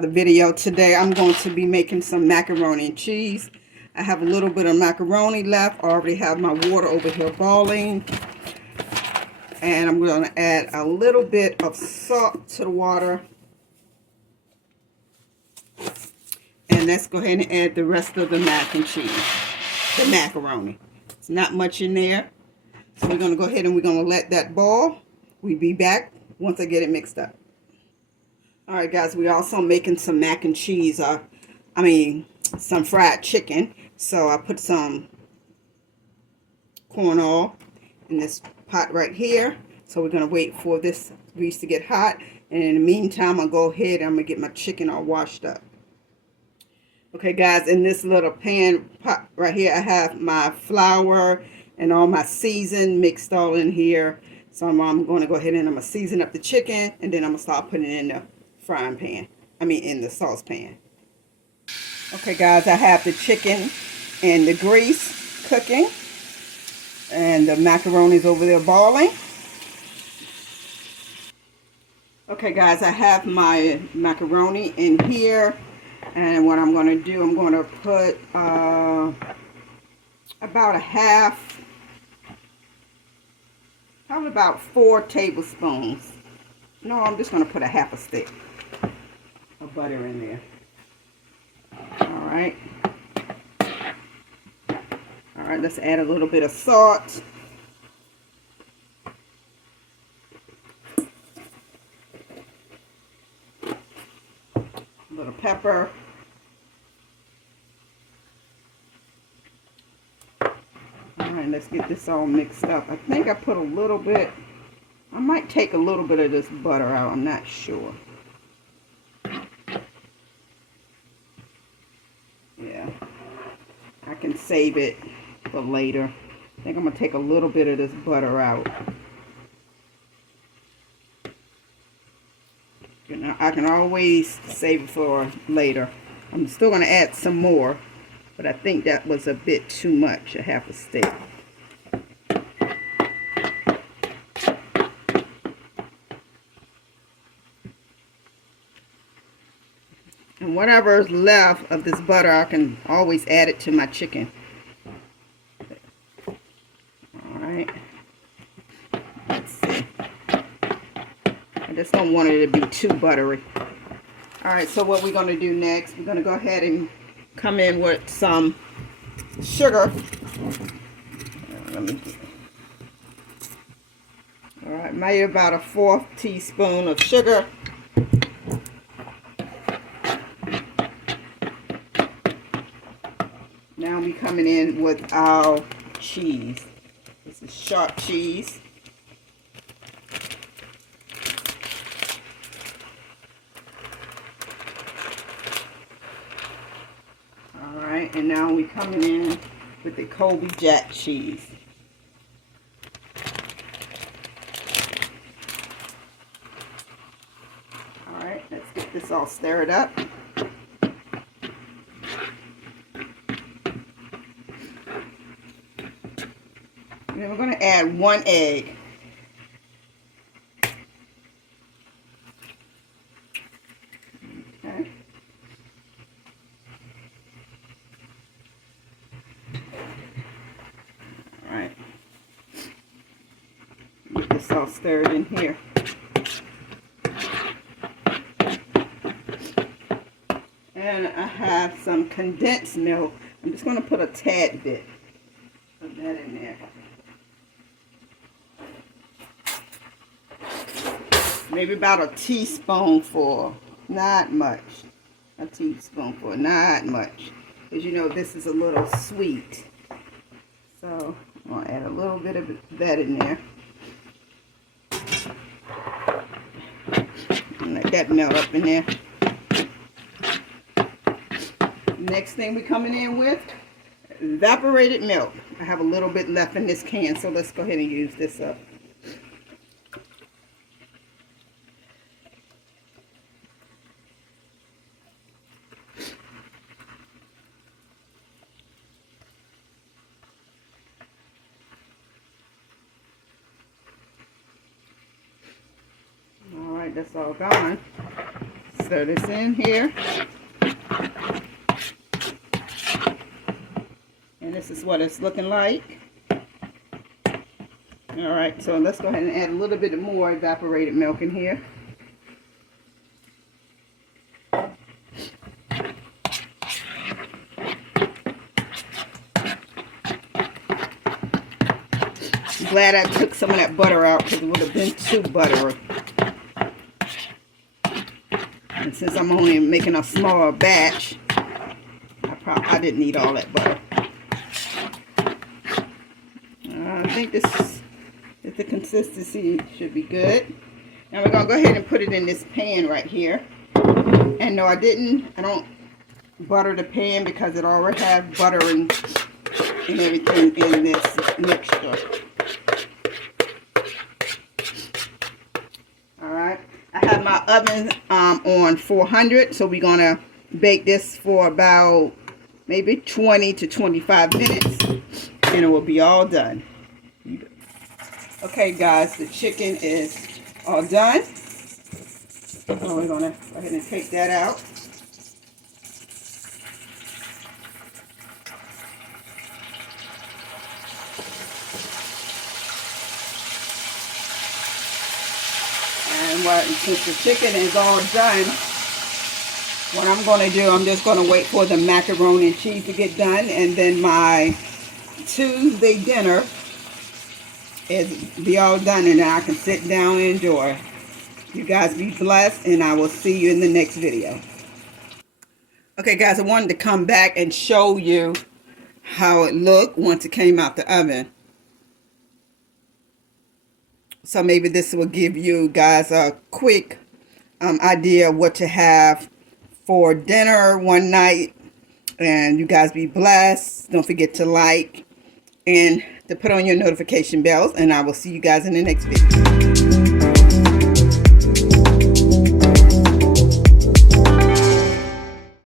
another video. Today I'm going to be making some macaroni and cheese. I have a little bit of macaroni left. I already have my water over here boiling. And I'm going to add a little bit of salt to the water. And let's go ahead and add the rest of the mac and cheese. The macaroni. It's not much in there. So we're going to go ahead and we're going to let that boil. We'll be back once I get it mixed up. Alright guys, we're also making some mac and cheese. Some fried chicken. So I put some corn oil in this pot right here. So we're going to wait for this grease to get hot. And in the meantime, I'll go ahead and I'm going to get my chicken all washed up. Okay guys, in this little pan pot right here, I have my flour and all my season mixed all in here. So I'm going to go ahead and I'm going to season up the chicken, and then I'm going to start putting it in the frying pan. In the saucepan. Okay guys, I have the chicken and the grease cooking. And the macaroni's over there boiling. Okay guys, I have my macaroni in here. And what I'm going to do, I'm going to put about a half, probably about 4 tablespoons. No, I'm just going to put a half a stick of butter in there. Alright. Alright, let's add a little bit of salt. A little pepper. Alright, let's get this all mixed up. I think I put a little bit, I might take a little bit of this butter out, I'm not sure. Yeah, I can save it for later. I think I'm going to take a little bit of this butter out. You know, I can always save it for later. I'm still going to add some more, but I think that was a bit too much, a half a stick. And whatever is left of this butter, I can always add it to my chicken. Alright. Let's see. I just don't want it to be too buttery. Alright, so what we're going to do next, we're going to go ahead and come in with some sugar. Alright, maybe about a 1/4 teaspoon of sugar. Now we're coming in with our cheese. This is sharp cheese. Alright, and now we're coming in with the Colby Jack cheese. Alright, let's get this all stirred up. And then we're going to add 1 egg. Okay. Alright. Get this all stirred in here. And I have some condensed milk. I'm just going to put a tad bit of that in there. Maybe about a teaspoonful, not much. A teaspoonful, not much. Because you know this is a little sweet. So I'm going to add a little bit of that in there. And let that melt up in there. Next thing we're coming in with, evaporated milk. I have a little bit left in this can, so let's go ahead and use this up. Alright, that's all gone. stir this in here. And this is what it's looking like. Alright, so let's go ahead and add a little bit more evaporated milk in here. Glad I took some of that butter out because it would have been too buttery. And since I'm only making a smaller batch, I didn't need all that butter. I think the consistency should be good. Now we're going to go ahead and put it in this pan right here. And no, I don't butter the pan because it already has butter and everything in this mixture. Alright, I have my oven on 400, so we're going to bake this for about maybe 20 to 25 minutes, and it will be all done. Okay guys, the chicken is all done. So we're going to go ahead and take that out. And since the chicken is all done, what I'm going to do, I'm just going to wait for the macaroni and cheese to get done, and then my Tuesday dinner is be all done, and I can sit down and enjoy. You guys be blessed, and I will see you in the next video. Okay guys, I wanted to come back and show you how it looked once it came out the oven. So maybe this will give you guys a quick idea of what to have for dinner one night. And you guys be blessed. Don't forget to like and to put on your notification bells. And I will see you guys in the next video.